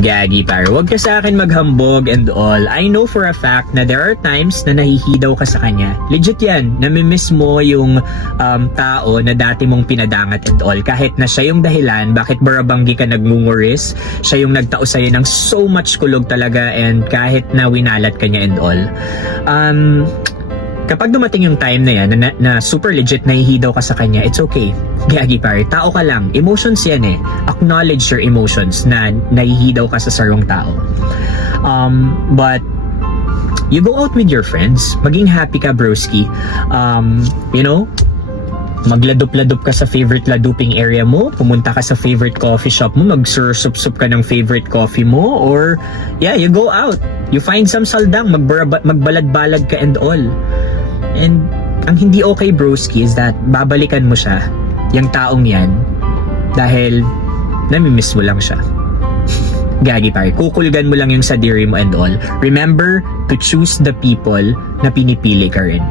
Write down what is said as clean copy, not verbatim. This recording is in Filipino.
Gagi pare, wag ka sa akin maghambog and all. I know for a fact na there are times na nahihidaw ka sa kanya. Legit yan, namimiss mo yung tao na dati mong pinadangat and all. Kahit na siya yung dahilan bakit barabanggi ka nagngunguris, siya yung nagtao sa'yo ng so much kulog talaga, and kahit na winalat ka niya and all. Kapag dumating yung time na yan, na super legit nahihidaw ka sa kanya, it's okay. Gagi pare, tao ka lang. Emotions yan eh. Acknowledge your emotions na nahihidaw ka sa sarong tao. But, you go out with your friends. Maging happy ka, broski. You know, magladup-ladup ka sa favorite laduping area mo, pumunta ka sa favorite coffee shop mo, magsursup-sup ka ng favorite coffee mo, or, yeah, you go out. You find some saldang, magbalad-balad ka and all. And ang hindi okay, broski, is that babalikan mo siya, yung taong yan, dahil namimiss mo lang siya. Gagi pare, kukulgan mo lang yung sadiri mo and all. Remember to choose the people na pinipili ka rin.